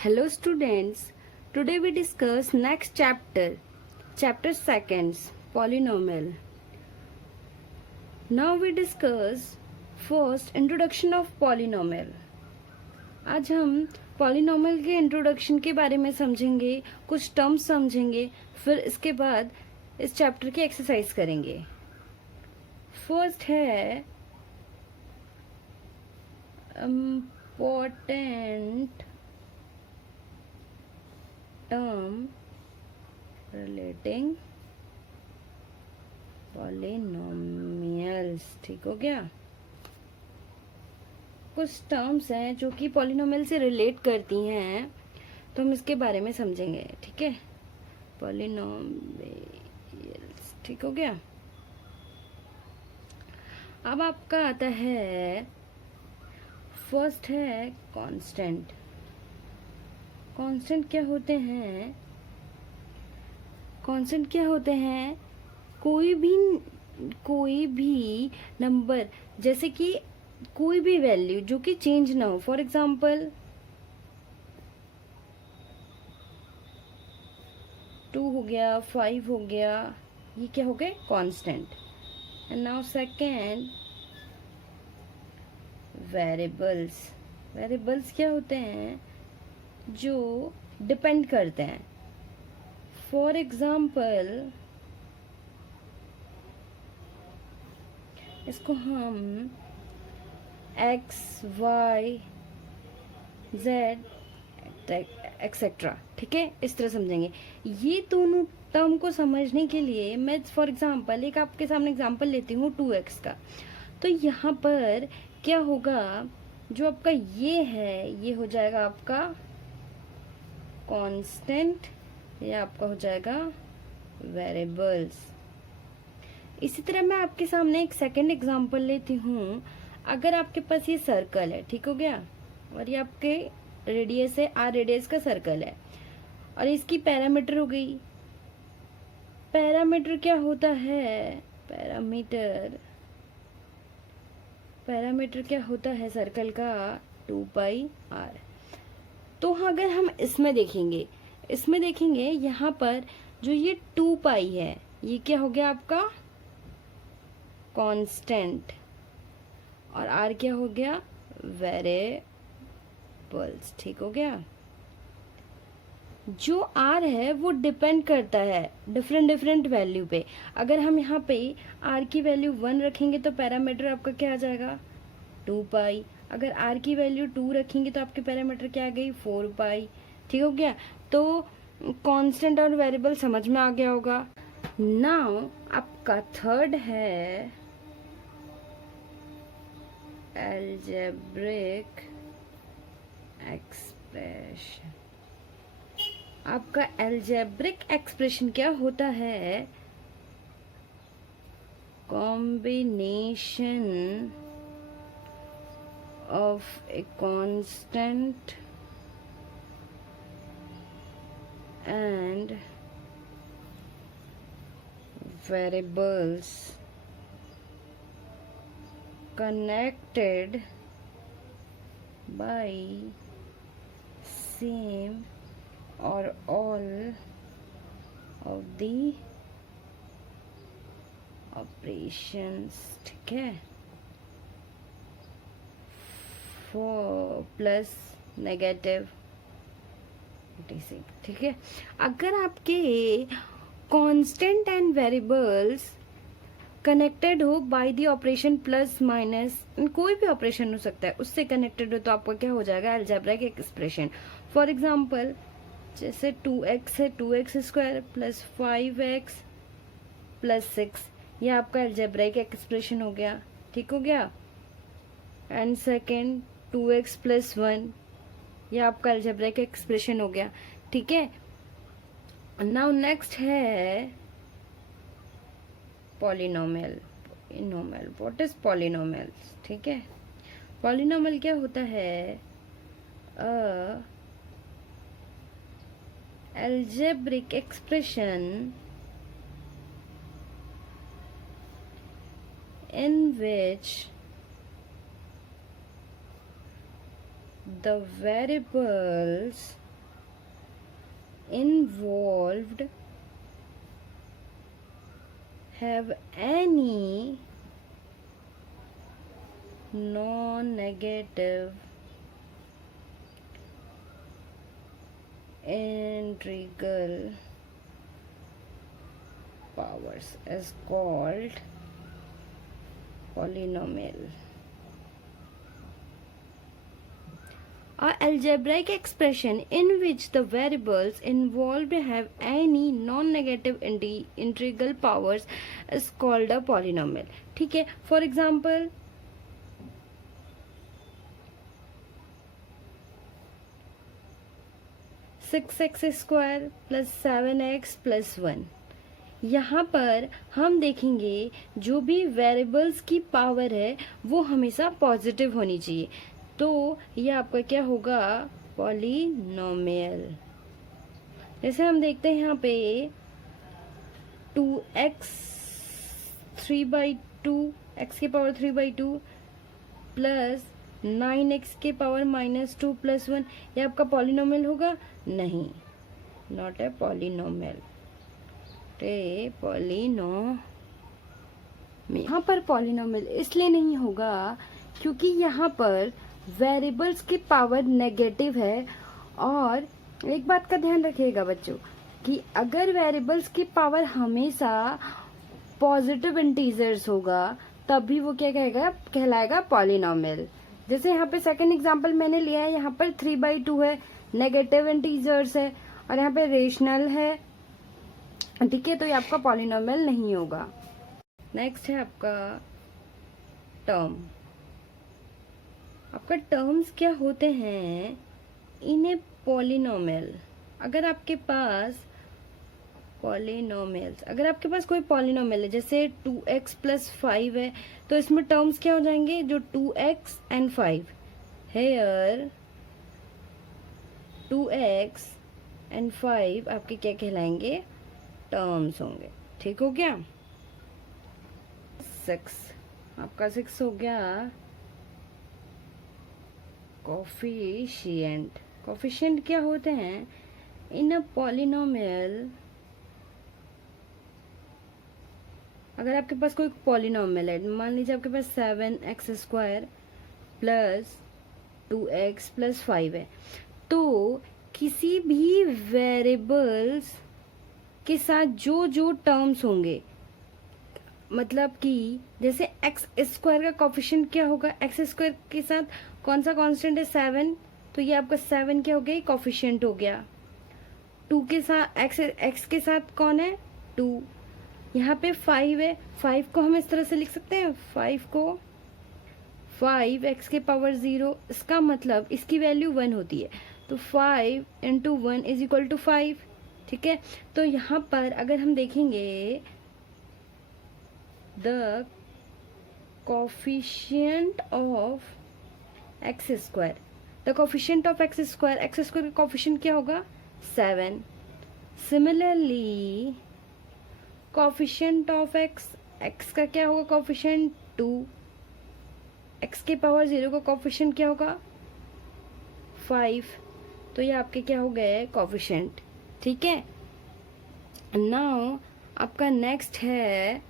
Hello students, today we discuss next chapter seconds, polynomial. Now we discuss first introduction of polynomial. आज हम polynomial के introduction के बारे में समझेंगे, कुछ टर्म्स समझेंगे, फिर इसके बाद इस चैप्टर की एक्सरसाइज करेंगे. फर्स्ट है इम्पोर्टेंट term relating polynomials. ठीक हो गया. कुछ टर्म्स हैं जो कि पॉलिनोमियल से रिलेट करती हैं, तो हम इसके बारे में समझेंगे. ठीक है, पॉलिनोमियल्स. ठीक हो गया. अब आपका आता है फर्स्ट है कांस्टेंट. कांस्टेंट क्या होते हैं? कांस्टेंट क्या होते हैं? कोई भी नंबर, जैसे कि कोई भी वैल्यू जो कि चेंज ना हो. फॉर एग्जांपल 2 हो गया, 5 हो गया, ये क्या हो गए? Constant. And now second, variables. Variables क्या होते हैं? जो डिपेंड करते हैं. फॉर एग्जाम्पल इसको हम x, y, z एक्सेट्रा, ठीक है, इस तरह समझेंगे. ये दोनों टर्म को समझने के लिए मैं फॉर एग्जाम्पल एक आपके सामने एग्जाम्पल लेती हूँ 2x का. तो यहाँ पर क्या होगा? जो आपका ये है, ये हो जाएगा आपका कांस्टेंट, ये आपका हो जाएगा वेरिएबल्स. इसी तरह मैं आपके सामने एक सेकंड एग्जांपल लेती हूँ. अगर आपके पास ये सर्कल है, ठीक हो गया, और ये आपके रेडियस है, आर रेडियस का सर्कल है, और इसकी पैरामीटर हो गई. पैरामीटर क्या होता है? पैरामीटर क्या होता है सर्कल का? 2πr. तो अगर हम इसमें देखेंगे यहाँ पर जो ये 2π है, ये क्या हो गया आपका? कांस्टेंट. और r क्या हो गया? वेरिएबल्स. ठीक हो गया. जो r है वो डिपेंड करता है डिफरेंट वैल्यू पे. अगर हम यहाँ पे r की वैल्यू 1 रखेंगे तो पैरामीटर आपका क्या आ जाएगा? 2π. अगर r की वैल्यू 2 रखेंगे तो आपके पैरामीटर क्या आ गई? 4π. ठीक हो गया. तो कांस्टेंट और वेरिएबल समझ में आ गया होगा. नाउ आपका थर्ड है अलजेब्रिक एक्सप्रेशन. आपका अलजेब्रिक एक्सप्रेशन क्या होता है? Combination of a constant and variables connected by same or all of the operations. ठीक है, प्लस नेगेटिव. ठीक है. अगर आपके कांस्टेंट एंड वेरिएबल्स कनेक्टेड हो by the operation plus minus, कोई भी ऑपरेशन हो सकता है, उससे कनेक्टेड हो, तो आपका क्या हो जाएगा? Algebraic expression. फॉर एग्जांपल जैसे 2x है, 2x square plus 5x plus 6, ये आपका अलजेब्रिक एक्सप्रेशन हो गया. ठीक हो गया. एंड सेकेंड 2x प्लस 1, यह आपका अलजेब्रिक एक्सप्रेशन हो गया. ठीक है. नाउ नेक्स्ट है पॉलिनोमियल. What is polynomial? ठीक है. पॉलिनोमियल क्या होता है? Algebraic expression in which the variables involved have any non-negative integral powers is called polynomial. A algebraic expression in which the variables involved have any non-negative integral powers is called a polynomial. ठीक है, for example, six x square plus 7x plus 1. यहाँ पर हम देखेंगे जो भी variables की power है वो हमेशा पॉजिटिव होनी चाहिए, तो ये आपका क्या होगा, पॉलिनोमियल. जैसे हम देखते हैं यहाँ पे 2x 3/2 x के पावर 3/2 प्लस 9x के पावर -2 प्लस 1, ये आपका पॉलिनोमियल होगा? नहीं, नॉट ए पॉलिनोमियल. यहाँ पर पॉलिनोमियल इसलिए नहीं होगा क्योंकि यहाँ पर वेरिएबल्स की पावर नेगेटिव है. और एक बात का ध्यान रखिएगा बच्चों कि अगर वेरिएबल्स की पावर हमेशा पॉजिटिव इंटीजर्स होगा तभी वो क्या कहलाएगा पॉलिनोमियल. जैसे यहाँ पे सेकंड एग्जांपल मैंने लिया है, यहाँ पर 3/2 है, नेगेटिव इंटीजर्स है और यहाँ पे रेशनल है. ठीक है, तो ये आपका पॉलिनोमियल नहीं होगा. नेक्स्ट है आपका टर्म. आपका टर्म्स क्या होते हैं इन ए पॉलिनोमियल. अगर आपके पास कोई पॉलिनोमियल है, जैसे 2x प्लस 5 है, तो इसमें टर्म्स क्या हो जाएंगे, जो 2x and 5 hair 2x and 5 आपके क्या कहलाएंगे, टर्म्स होंगे. ठीक हो गया. 6 आपका 6 हो गया कोफिशिएंट. कोफिशिएंट क्या होते हैं इन अ पॉलिनोमियल. अगर आपके पास कोई पॉलिनोमियल है, मान लीजिए आपके पास 7x² प्लस 2x प्लस 5 है, तो किसी भी वेरिएबल्स के साथ जो जो टर्म्स होंगे, मतलब कि जैसे x² का कोफिशिएंट क्या होगा, x² के साथ कौन सा कांस्टेंट है, 7, तो ये आपका 7 क्या हो गया, कोफिशिएंट हो गया. 2 के साथ x के साथ कौन है, 2. यहाँ पे 5 है, 5 को हम इस तरह से लिख सकते हैं, 5 को 5x के पावर 0, इसका मतलब इसकी वैल्यू 1 होती है, तो 5 × 1 = 5. ठीक है, तो यहाँ पर अगर हम देखेंगे the coefficient of x², the coefficient of x² का कोफिशिएंट क्या होगा, 7. सिमिलरली कोफिशिएंट ऑफ x का क्या होगा कोफिशिएंट, 2. x के पावर 0 का कोफिशिएंट क्या होगा, 5. तो ये आपके क्या हो गए कोफिशिएंट. ठीक है. नाउ आपका नेक्स्ट है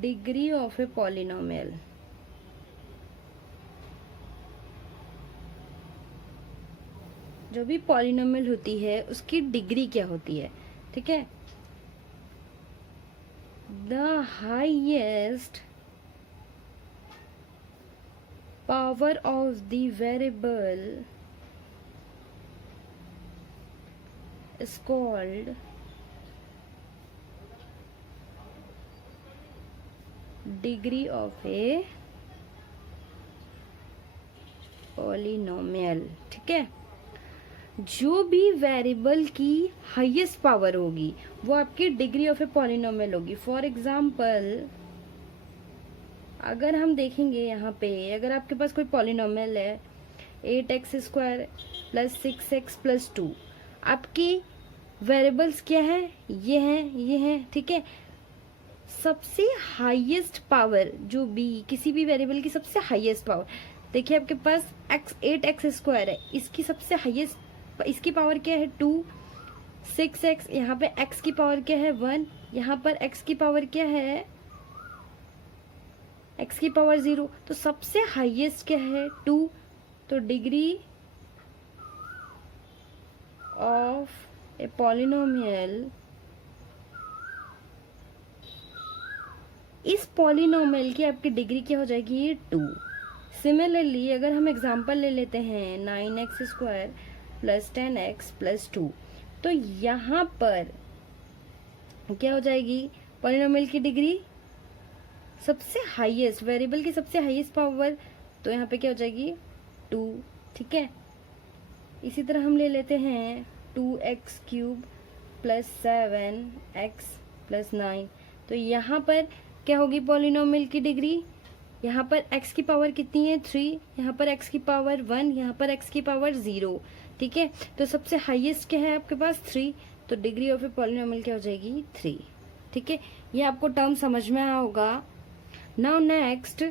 डिग्री ऑफ ए पॉलिनोमियल. जो भी पॉलिनोमियल होती है उसकी डिग्री क्या होती है. ठीक है, the highest power of the variable is called degree of a polynomial. ठीक है, जो भी वेरिएबल की हाईएस्ट पावर होगी वो आपकी डिग्री ऑफ ए पॉलिनोमियल होगी. फॉर एग्जाम्पल अगर हम देखेंगे यहाँ पे, अगर आपके पास कोई पॉलिनोमियल है 8x² प्लस 6x प्लस 2, आपकी वेरिएबल्स क्या है, ये हैं. ठीक है, सबसे हाईएस्ट पावर जो भी किसी भी वेरिएबल की सबसे हाईएस्ट पावर, देखिए आपके पास x 8x² है, इसकी सबसे हाईएस्ट, इसकी पावर क्या है 2, 6x, यहाँ पे x की पावर क्या है 1, यहाँ पर x की पावर क्या है, x की पावर 0, तो सबसे हाईएस्ट क्या है 2, तो डिग्री ऑफ ए पॉलिनोमियल, इस पॉलिनोमियल की आपकी डिग्री क्या हो जाएगी, ये 2। सिमिलरली अगर हम एग्जांपल ले लेते हैं 9x² प्लस 10x प्लस 2, तो यहाँ पर क्या हो जाएगी, पॉलिनोमियल की डिग्री सबसे हाईएस्ट, वेरिएबल की सबसे हाईएस्ट पावर, तो यहाँ पे क्या हो जाएगी 2, ठीक है। इसी तरह हम ले लेते हैं 2x³ प्लस 7x प्लस 9, तो यहाँ पर क्या होगी पॉलिनोमियल की डिग्री, यहाँ पर x की पावर कितनी है 3, यहाँ पर x की पावर 1, यहाँ पर x की पावर 0, ठीक है। तो सबसे हाईएस्ट क्या है आपके पास 3, तो डिग्री ऑफ ए पॉलिनोमियल क्या हो जाएगी 3, ठीक है। ये आपको टर्म समझ में आया होगा। Now next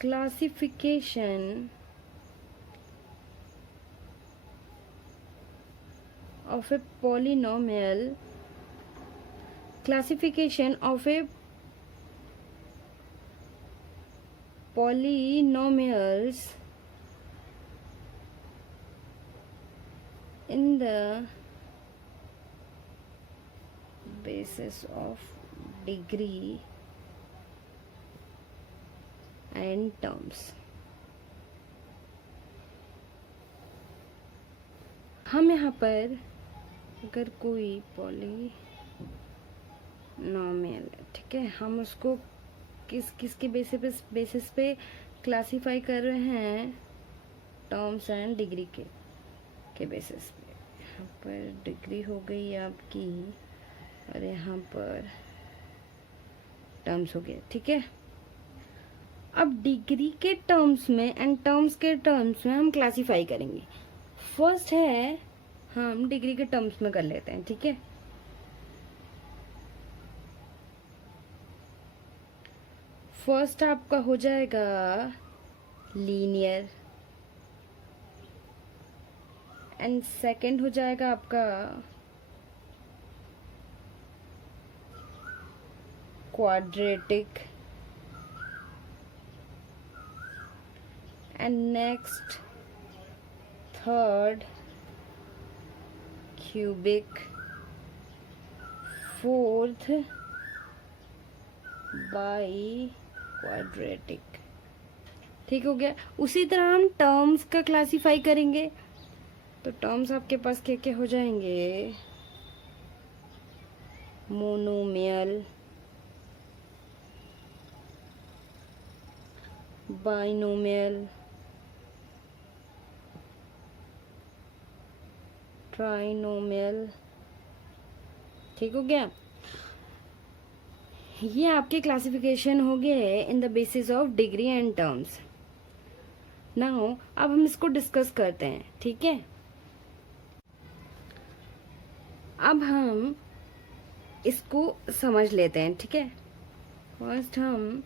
classification of a polynomial, classification of a polynomials in the basis of degree and terms। हम यहाँ पर अगर कोई पॉलिनोमियल है, ठीक है, हम उसको किसके बेसिस पे क्लासिफाई कर रहे हैं, टर्म्स एंड डिग्री के बेसिस पे। यहाँ पर डिग्री हो गई आपकी और यहाँ पर टर्म्स हो गए, ठीक है। अब डिग्री के टर्म्स में एंड टर्म्स के टर्म्स में हम क्लासिफाई करेंगे। फर्स्ट है, हम डिग्री के टर्म्स में कर लेते हैं, ठीक है। फर्स्ट आपका हो जाएगा लीनियर एंड सेकंड हो जाएगा आपका quadratic and next third cubic, fourth by quadratic, ठीक हो गया। उसी तरह हम टर्म्स का क्लासिफाई करेंगे, तो टर्म्स आपके पास क्या क्या हो जाएंगे, मोनोमियल, बाइनोमियल, ट्राइनोमियल, ठीक हो गया। ये आपके क्लासिफिकेशन हो गए in the basis of degree and terms. Now अब हम इसको डिस्कस करते हैं, ठीक है। अब हम इसको समझ लेते हैं, ठीक है। फर्स्ट हम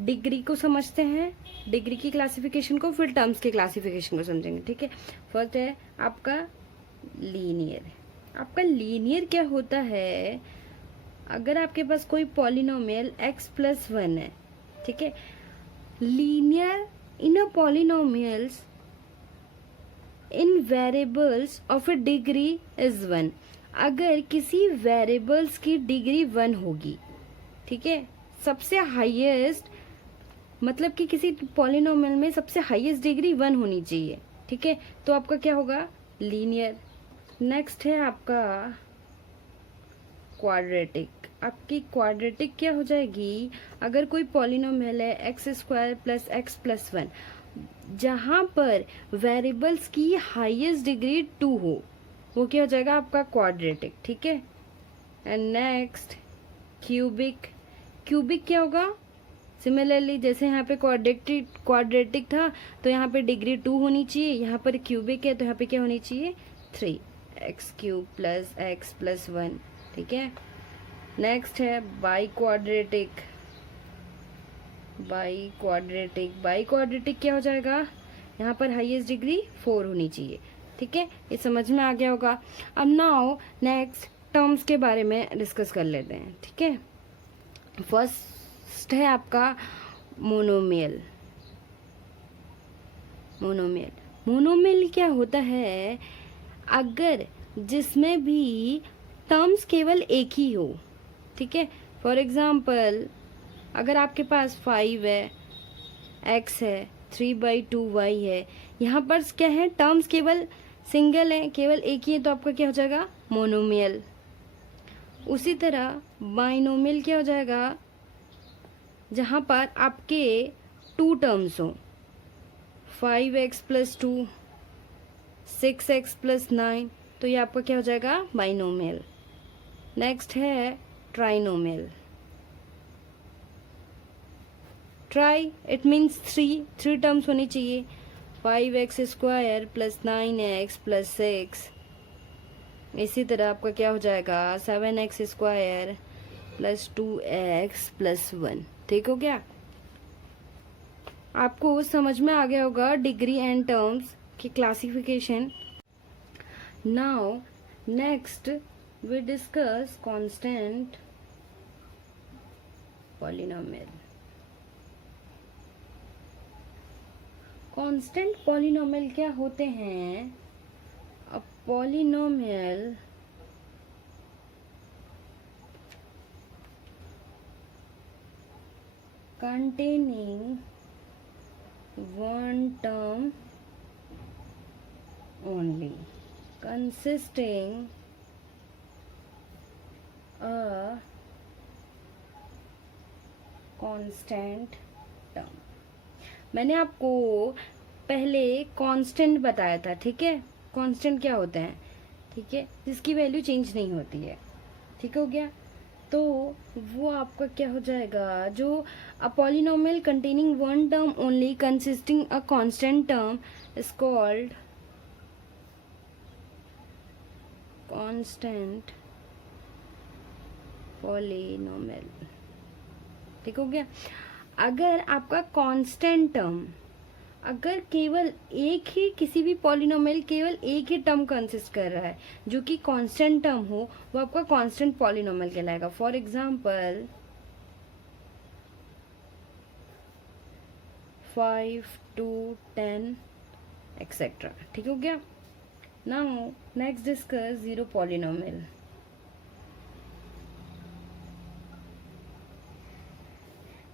डिग्री को समझते हैं, डिग्री की क्लासिफिकेशन को, फिर टर्म्स के क्लासिफिकेशन को समझेंगे, ठीक है। फर्स्ट है आपका लीनियर। आपका लीनियर क्या होता है, अगर आपके पास कोई पॉलिनोमियल x प्लस 1 है, ठीक है, linear in a polynomials in variables of a degree is 1। अगर किसी वेरिएबल्स की डिग्री 1 होगी, ठीक है, सबसे हाईएस्ट, मतलब कि किसी पॉलिनोमियल में सबसे हाईएस्ट डिग्री 1 होनी चाहिए, ठीक है, तो आपका क्या होगा लीनियर। नेक्स्ट है आपका क्वाड्रेटिक। आपकी क्वाड्रेटिक क्या हो जाएगी, अगर कोई पॉलिनोमियल है x² प्लस x प्लस 1, जहां पर वेरिएबल्स की हाईएस्ट डिग्री 2 हो, वो क्या हो जाएगा आपका क्वाड्रेटिक, ठीक है। And next cubic. क्यूबिक क्या होगा, सिमिलरली जैसे यहाँ पे क्वाड्रेटिक था तो यहाँ पे डिग्री 2 होनी चाहिए, यहाँ पर क्यूबिक है तो यहाँ पे क्या होनी चाहिए 3, x³ प्लस x प्लस 1, ठीक है। नेक्स्ट है बाई क्वाड्रेटिक। बाई क्वाड्रेटिक क्या हो जाएगा, यहाँ पर हाईएस्ट डिग्री 4 होनी चाहिए। ठीक है, ये समझ में आ गया होगा। अब नाउ नेक्स्ट टर्म्स के बारे में डिस्कस कर लेते हैं। ठीक है, फर्स्ट है आपका मोनोमियल। मोनोमियल क्या होता है, अगर जिसमें भी टर्म्स केवल एक ही हो। ठीक है, फॉर एग्जाम्पल अगर आपके पास 5 है, x है, 3/2y है, यहाँ पर क्या है, टर्म्स केवल सिंगल है, केवल एक ही है, तो आपका क्या हो जाएगा, मोनोमियल। उसी तरह बाइनोमियल क्या हो जाएगा, जहाँ पर आपके 2 टर्म्स हो, 5x + 2, 6x + 9, तो ये आपका क्या हो जाएगा, बाइनोमियल। नेक्स्ट है trinomial. Try it means 3 terms होनी चाहिए, 5x² + 9x + 6। इसी तरह आपका क्या हो जाएगा, 7x² + 2x + 1। ठीक हो गया, आपको समझ में आ गया होगा डिग्री एंड टर्म्स की classification. Now next we discuss constant polynomial. Constant polynomial क्या होते हैं, a polynomial containing one term only, consisting a constant term। मैंने आपको पहले कांस्टेंट बताया था। ठीक है, कांस्टेंट क्या होता है, ठीक है, जिसकी वैल्यू चेंज नहीं होती है। ठीक हो गया, तो वो आपका क्या हो जाएगा, जो a polynomial containing one term only consisting a constant term is called constant polynomial. ठीक हो गया, अगर आपका कांस्टेंट टर्म, अगर केवल एक ही किसी भी पॉलिनोमियल केवल एक ही टर्म कंसिस्ट कर रहा है जो कि कांस्टेंट टर्म हो, वो आपका कांस्टेंट पॉलिनोमियल कहलाएगा। For example 5, 2, 10 etcetera. ठीक हो गया, now next discuss zero polynomial.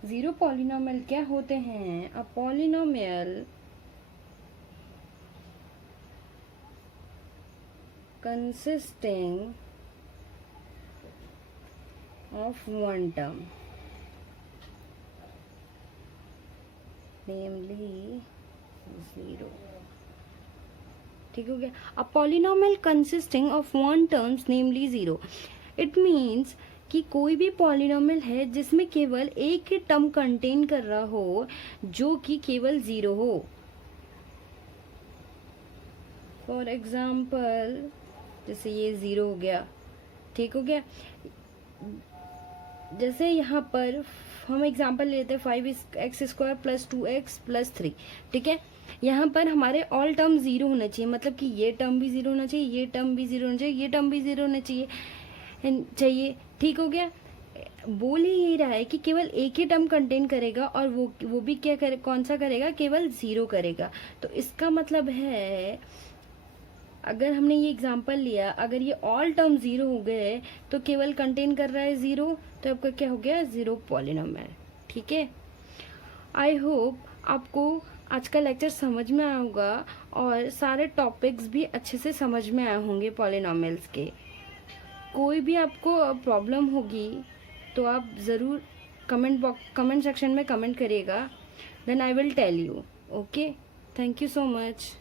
Zero polynomial क्या होते हैं, a polynomial consisting of one term, namely 0। ठीक हो गया, a polynomial consisting of one terms namely 0। It means कि कोई भी पॉलिनोमियल है जिसमें केवल एक ही टर्म कंटेन कर रहा हो जो कि केवल 0 हो। फॉर एग्जाम्पल जैसे ये 0 हो गया। ठीक हो गया, जैसे यहाँ पर हम एग्जाम्पल लेते हैं 5x² + 2x + 3। ठीक है, यहाँ पर हमारे ऑल टर्म 0 होना चाहिए, मतलब कि ये टर्म भी 0 होना चाहिए, ये टर्म भी 0 होना चाहिए, ये टर्म भी 0 होना चाहिए। ठीक हो गया, बोल ही यही रहा है कि केवल एक ही टर्म कंटेन करेगा और वो भी क्या करे, कौन सा करेगा, केवल 0 करेगा। तो इसका मतलब है अगर हमने ये एग्जांपल लिया, अगर ये ऑल टर्म 0 हो गए तो केवल कंटेन कर रहा है 0, तो आपका क्या हो गया, जीरो पॉलिनोमियल। ठीक है, आई होप आपको आज का लेक्चर समझ में आया होगा और सारे टॉपिक्स भी अच्छे से समझ में आए होंगे पॉलिनोमियल्स के। कोई भी आपको प्रॉब्लम होगी तो आप ज़रूर कमेंट सेक्शन में कमेंट करिएगा, then I will tell you. Okay, thank you so much.